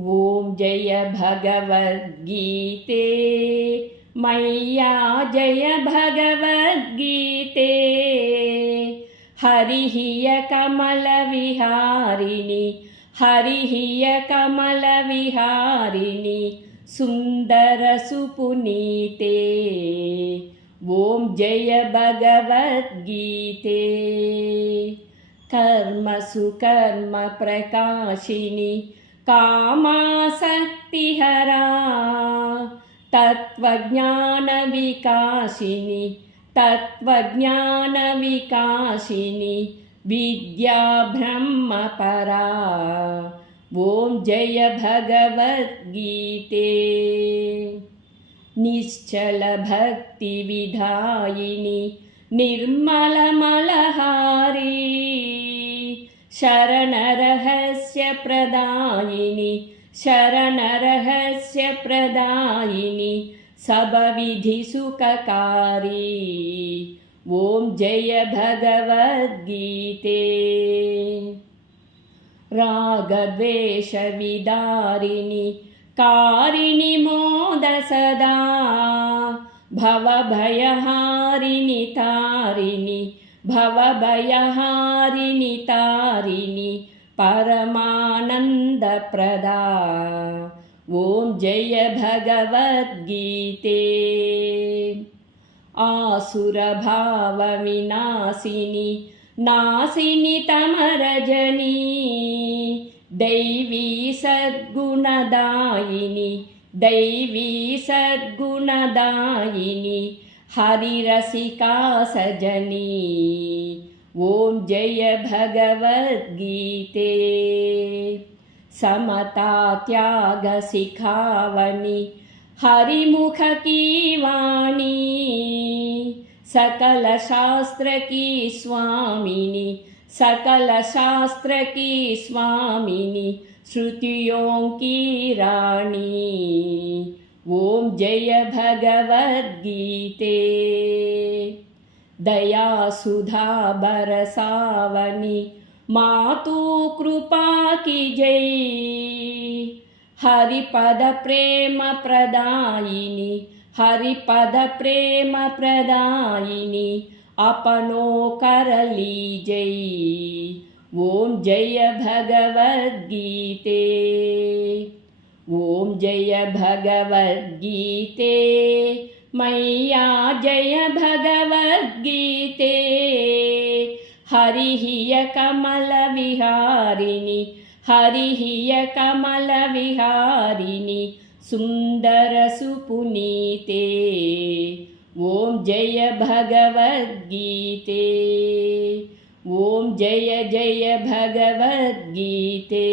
ॐ जय भगवद्गीते मय्या जय भगवद्गीते हरिः कमलविहारिणि हरिः कमलविहारिणि सुन्दरसुपुनीते ॐ जय भगवद्गीते कर्मसु प्रकाशिनि कामासक्तिहरा तत्त्वज्ञानविकासिनि विद्या ब्रह्मपरा ॐ जय भगवद्गीते निश्चलभक्तिविधायिनि निर्मलमलहारी शरणरहस्यप्रदायिनि सबविधिसुखकारी ॐ जय भगवद्गीते रागद्वेषविदारिणि कारिणि मोद सदा भवभयहारिणि तारिणि परमानन्दप्रदा ॐ जय भगवद्गीते आसुरभावविनाशिनि नाशिनि तमरजनी दैवी सद्गुणदायिनि हरिरसिका सजनी ॐ जय भगवद्गीते समता त्याग सिखावनि हरिमुख की वाणी सकल शास्त्र की स्वामिनी श्रुतियों की रानी ॐ जय भगवद्गीते दया सुधा बरसावनि मातु कृपा की जय हरिपद प्रेम प्रदायिनि अपनो कर लीजै ॐ जय भगवद्गीते ॐ जय भगवद्गीते मय्या जय भगवद्गीते हरिः कमलविहारिणि सुन्दरसुपुनीते ॐ जय भगवद्गीते ॐ जय भगवद्गीते।